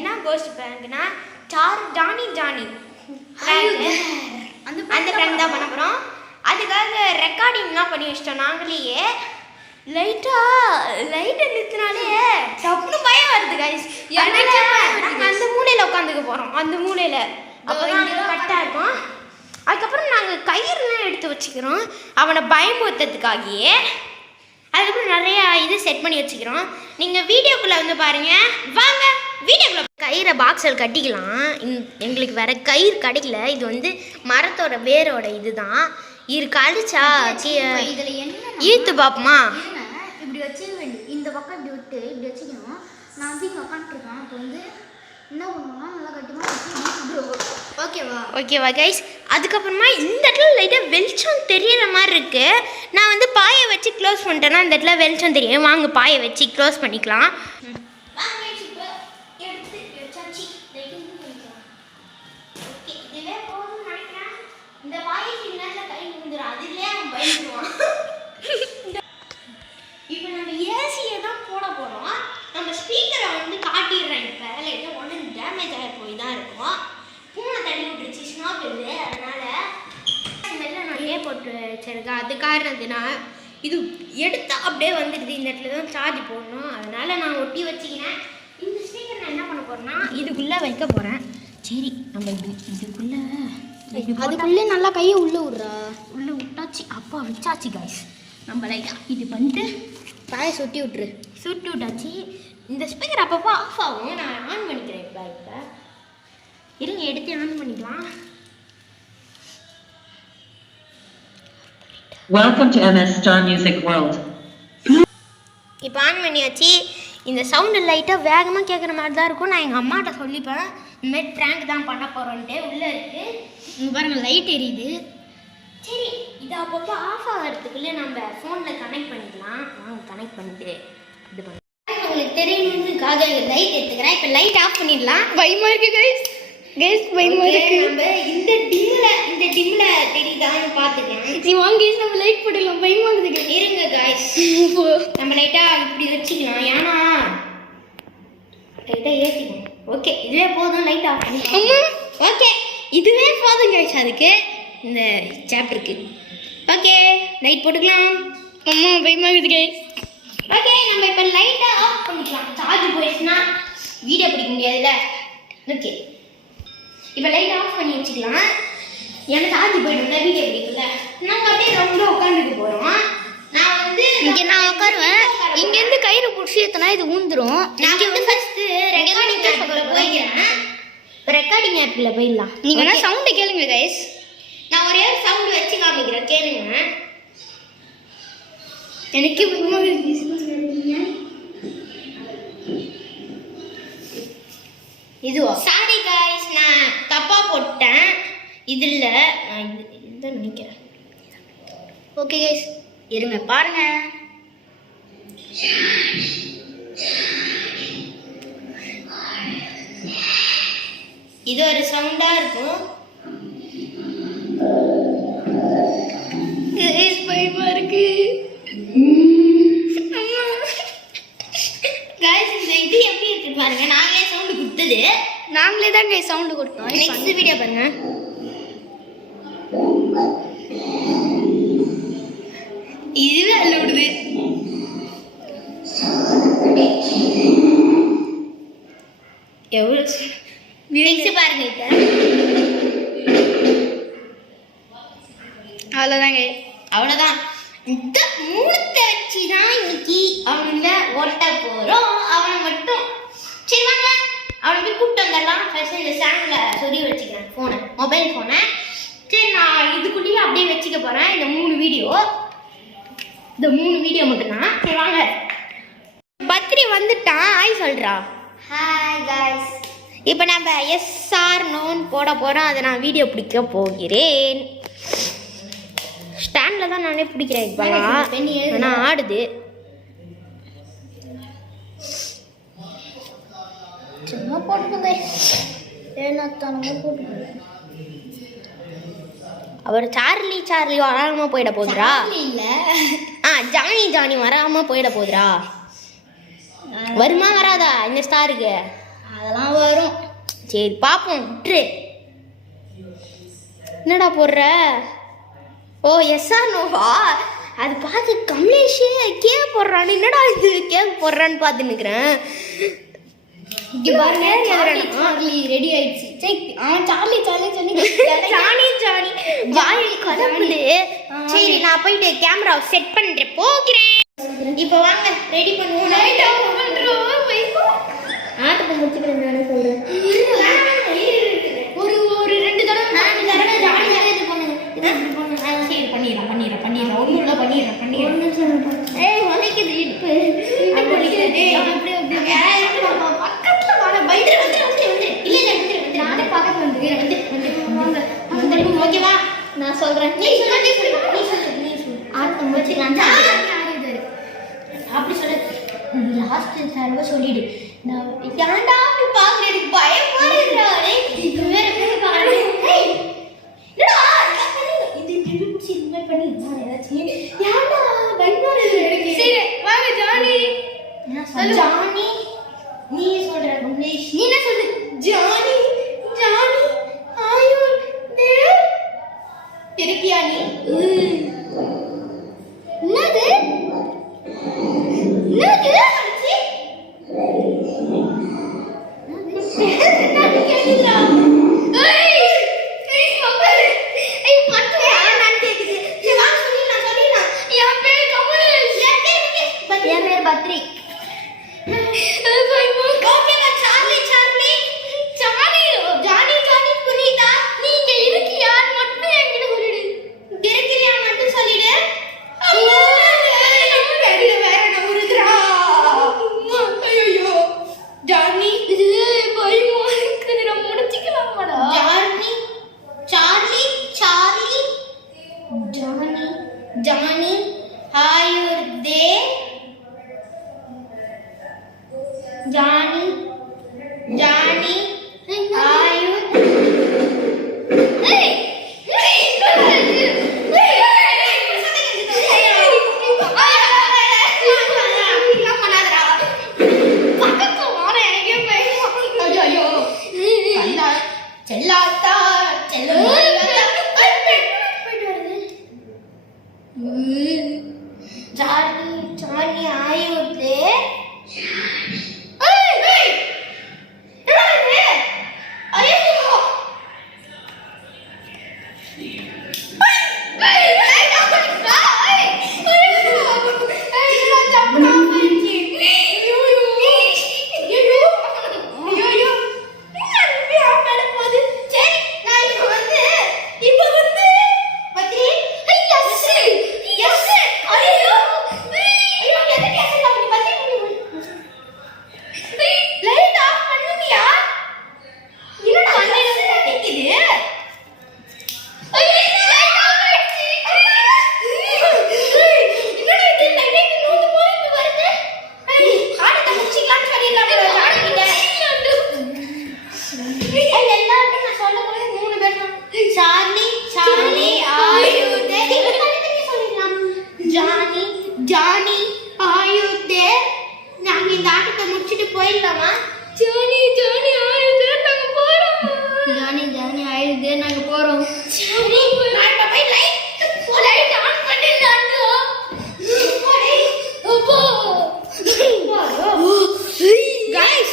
என்ன cost பிராங்க்னா Johnny அந்த prank தான் பண்ண போகிறோம். அதுக்காக ரெக்கார்டிங்லாம் பண்ணி வச்சிட்டோம். நாங்களே லைட்டை நிறுத்தினாலே டப்புனு பயம் வருது கைஸ். நாங்கள் அந்த மூலையில் உட்காந்துக்க போகிறோம். அந்த மூலையில் அப்போ தான் கரெக்டாக இருக்கும். அதுக்கப்புறம் நாங்கள் கயிறுலாம் எடுத்து வச்சுக்கிறோம் அவனை பயமுறுத்துறதுக்காகவே. அதுக்கப்புறம் நிறையா இது செட் பண்ணி வச்சுக்கிறோம். நீங்கள் வீடியோக்குள்ளே வந்து பாருங்கள். வாங்க வீடியோக்குள்ளே. கயிறை பாக்ஸில் கட்டிக்கலாம். எங்களுக்கு வேறு கயிறு கிடைக்கல. இது வந்து மரத்தோட வேரோட இது தான். இது கழிச்சா இதில் என்ன ஈர்த்து பார்ப்போமா? இப்படி வச்சுக்க வேண்டிய இந்த பக்கம் இப்படி விட்டு இப்படி வச்சுக்கணும். நான் வந்து இங்கே உட்காந்துருக்கேன். அப்போ வந்து என்ன பண்ணுவோம்னா நல்லா கட்டிமா ஓகேவா கைஸ். அதுக்கப்புறமா இந்த இடத்துல லைட்டாக வெளிச்சம் தெரியற மாதிரி இருக்குது. நான் வந்து பாயை வச்சு க்ளோஸ் பண்ணிட்டேன்னா இந்த இடத்துல வெளிச்சம் தெரியும். வாங்க பாயை வச்சு க்ளோஸ் பண்ணிக்கலாம். இப்போ நம்ம ஏசியை தான் போட போகிறோம். நம்ம ஸ்பீக்கரை வந்து காட்டிடுறேன். இப்போ லைட்டாக ஒன்று டேமேஜ் ஆகி போய் தான் இருக்கும். பூனை தள்ளி விட்டுருச்சு ஸ்னாப்பில். அதனால் ஸ்மெல்ல நிறைய போட்டு வச்சிருக்கேன். அது காரணத்தினா இது எடுத்து அப்படியே வந்துடுது. இந்த இடத்துல தான் சார்ஜ் போடணும். அதனால் நான் ஒட்டி வச்சுக்கினேன். இந்த ஸ்பீக்கர் நான் என்ன பண்ண போகிறேன்னா இதுக்குள்ளே வைக்க போகிறேன். சரி நம்ம அதுக்குள்ளே நல்லா கையை உள்ளே விட்டாச்சு. அப்பா வச்சாச்சு கைஸ். நம்ம லைட்டாக இது பண்ணிட்டு பாயை சுட்டி விட்டாச்சு. இந்த ஸ்பீக்கர் அப்பப்போ ஆஃப் ஆகும். நான் ஆன் பண்ணிக்கிறேன். இப்போ இருங்க எடுத்து ஆன் பண்ணிக்கலாம். Welcome to MS Star Music World. இப்போ ஆன் பண்ணியாச்சு. இந்த சவுண்டு லைட்டாக வேகமாக கேட்குற மாதிரி தான் இருக்கும். நான் எங்கள் அம்மாட்ட சொல்லிப்பேன் இந்தமாதிரி ப்ராங்க் தான் பண்ண போகிறோன்ட்டு. உள்ளே இருக்குது இங்கே பாருங்கள் லைட் எரியுது. சரி இது அப்பப்போ ஆஃப் ஆகிறதுக்குள்ளே நம்ம ஃபோனில் கனெக்ட் பண்ணிக்கலாம். கனெக்ட் பண்ணிட்டு இது பண்ண உங்களுக்கு தெரியணுன்றதுக்காக லைட் எடுத்துக்கிறேன். இப்போ லைட் ஆஃப் பண்ணிடலாம். பயமாக இருக்குது கைஸ் பயமாக இருக்குது. நம்ம இந்த டிம்மில் தெரியுதான்னு பார்த்துக்கலாம். நீ வாங்க கைஸ் நம்ம லைட் போடலாம். பயமாக இருக்குது. இருங்க கைஸ் நம்ம லைட்டாக இப்படி வச்சுக்கலாம். ஏன்னா லைட்டாக ஏற்றிக்கணும். ஓகே இதுவே போதும். லைட் ஆஃப் பண்ணிக்கலாம். ஓகே இதுவே போதும் கைஸ். அதுக்கு இந்த சாப்டருக்கு ஓகே லைட் போட்டுக்கலாம். அம்மா பயமாக இருக்குது கைஸ். ஓகே நம்ம இப்போ லைட்டாக ஆஃப் பண்ணிக்கலாம். சார்ஜ் போயிடுச்சுன்னா வீடியோ பிடிக்க முடியாதுல்ல. ஓகே இப்போ லைட் ஆஃப் பண்ணி வச்சுக்கலாம். ஏன்னா சார்ஜ் போயிடும்ல வீடியோ பிடிக்கல. நாங்கள் அப்படியே ரவுண்டாக உட்காந்துக்க போகிறோம். நான் வந்து இங்கே நான் உட்காருவேன். இங்கேருந்து கயிறு பிடிச்சி ஏற்றினா இது ஊந்துடும். நான் வந்து ஃபஸ்ட்டு ரெக்கார்டிங் ஆப்பில் போய்க்கிறேன். ரெக்கார்டிங் ஆப்பில் போயிடலாம். நீங்கள் வேணா சவுண்டு கேளுங்க கைஸ். நான் ஒரே ஒரு சவுண்டு வச்சு காமிக்கிறேன் கேளுங்க. எனக்கு இதுவா? சாரி கைஸ் நான் தப்பாக போட்டேன். இது இல்லை நான் இதுதான் நினைக்கிறேன். ஓகே கைஸ் இருங்க பாருங்க. இது ஒரு சவுண்டாக இருக்கும். பயமா இருக்கு கைஸ். இந்த இது எப்படி இருக்கு பாருங்க. நாங்களே சவுண்டு கொடுத்தது. நாங்களே தான் கைஸ் சவுண்டு கொடுத்தோம். நெக்ஸ்ட் வீடியோ பாருங்க. இதுவே அல்ல விடுது. எவ்வளோ நெக்ஸ்ட் பாருங்க. இப்போ அவ்வளோதான். இந்த மூணத்தை வச்சு தான் இன்னைக்கு அவனை ஓட்ட போகிறோம். அவனை மட்டும் சரி வாங்க அவனை போய் கூப்பிட்டு வந்துடலாம். ஃபர்ஸ்ட் இந்த ஸ்டாண்டில் சொல்லி வச்சுக்கிறேன் ஃபோனை, மொபைல் ஃபோனை. சரி நான் இதுக்குள்ளேயே அப்படியே வச்சுக்க போகிறேன். இந்த மூணு வீடியோ மட்டும்தான். சரி வாங்க. பத்ரி வந்துட்டான். ஹாய் சொல்கிறா. Hi guys. இப்போ நம்ம எஸ்ஆர் நோன் போட போகிறோம். அதை நான் வீடியோ பிடிக்க போகிறேன். ஸ்டாண்டில் தான் நானே பிடிக்கிறேன். இப்போ ஆனால் ஆடுது. சும்மா போட்டுக்கோங்க. ஏனாத்தானமாக போட்டுக்கோங்க. அவர் சார்லி வராம போயிட போகுதுரா. இல்லை ஜானி வராம போயிட போகுதுரா. வருமா வராதா இந்த ஸ்டாருக்கு? அதெல்லாம் வரும். சரி பாப்போம் விட்டுரு. என்னடா போடுற? ஓ எஸ்ஆ நோவா? அது பார்த்து கமலேஷ் கேக் போடுறான்னு என்னடா இது கேக் போடுறான்னு பார்த்து நிற்கிறேன். இங்க பாருங்க, சார்லி ரெடி ஆயிடுச்சு. சரி அவன் சார்லி சொல்லி ஜானி வாய் கலப்புது. சரி நான் போயிட்டு கேமராவை செட் பண்ணுறேன் போகிறேன். இப்போ வாங்க ரெடி பண்ணுவோம். ஆட்டத்தை முடிச்சுக்கிறேன் நானே சொல்றேன். ஒரு 2 தடவை ஜாலியாக இது பண்ணுங்க. சரி பண்ணிடுறேன் ஒன்றும் இல்லை பண்ணிடுறேன். ஏய் வலிக்குது இடுப்பு. பக்கத்துல வாட பைட்டு வந்து இல்ல நானே பக்கத்துல வந்து ஓகேவா? நான் சொல்றேன். நீ சொல்லு. ஆட்டத்தை முடிச்சுக்கலாம். அப்படி சொல்லு. லாஸ்ட் தடவை சொல்லிடு. நான் ஏன்டா அப்படி பாக்குற? எனக்கு பயமா இருக்குடா. இது வேற பாரு. ஏய் என்னடா இது டிபிசி இந்த பண்ணி நான் ஏதாச்சும் ஏன்டா பயமா இருக்கு எனக்கு. சரி வாங்க ஜானி. சொல்லு. ஜானி நீ சொல்ற கமலேஷ். நீ என்ன சொல்லு? ஜானி ஆயோ டே திருப்பியா நீ? என்னது என் பேர் Badri. Johnny, are you there? Johnny, are you? Hey, செல்லாத்தா Johnny, are you there? Johnny, are you there? நாங்க இந்த ஆட்டத்தை முடிச்சிட்டு போயிடலாமா? Johnny, ஆயிடுது நாங்க போறோம். Johnny, நான் இப்ப போய் லைட் ஆன் பண்ணிடலாம்னு. guys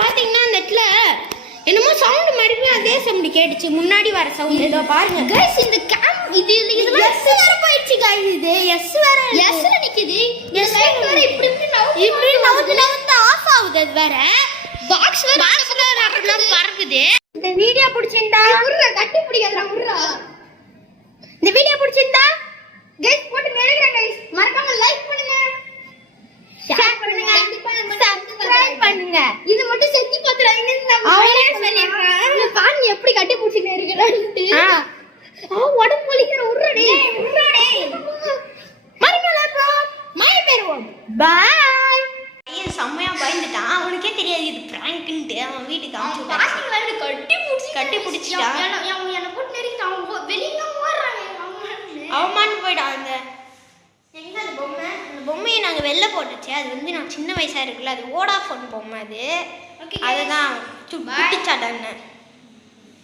பாத்தீங்கன்னா நெட்ல என்னமோ சவுண்ட் மறுபடியும் அதே சவுண்ட் கேட்டுச்சு. முன்னாடி வர சவுண்ட் ஏதோ பாருங்க गाइस இந்த இது எஸ் வேற போயிடுச்சு गाइस. இது எஸ் வேற எஸ்ல நிக்குது. எஸ் வேற இப்படி நவுந்து ஆஃப் ஆகுது. அது வேற பாக்ஸ் வேற பறக்குது. இந்த வீடியோ பிடிச்சிருந்தா கட்டி பிடிக்காதடா உர்றா. இந்த வீடியோ பிடிச்சிருந்தா गाइस போட்டு நெருங்கறேன் गाइस. மறக்காம லைக் பண்ணுங்க, ஷேர் பண்ணுங்க, சப்ஸ்கிரைப் பண்ணுங்க. இது மட்டும் செஞ்சு பாத்துறாங்க. அவளே சொல்லிருக்கான் பான் எப்படி கட்டி பிடிச்சி நெருங்கறான்ட்டு. உடம்பு வலிக்கிற உர்றடே மறுமலா ப்ரோ மை பேர் பாய். ஐயோ செம்மையா பயந்துட்டான். அவனுக்கே தெரியாது இது பிராங்க்ன்ட்டு. அவன் வீட்டுக்கு அனுப்பிச்சு பாசிங் வேற கட்டி பிடிச்சிட்டான். என்ன போட்டு நெருங்கிட்டான். வெளியில ஓடுறாங்க. அவமானம் போயிடான். எங்க அந்த பொம்மை? அந்த பொம்மையை நாங்கள் வெளில போட்டுச்சு. அது வந்து நான் சின்ன வயசாக இருக்குல்ல, அது வோடாஃபோன் பொம்மை. அது Okay, guys. அதுதான் Bye. குட்டிச்சாட்டன்னு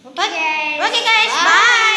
Okay, guys. Okay guys Bye. By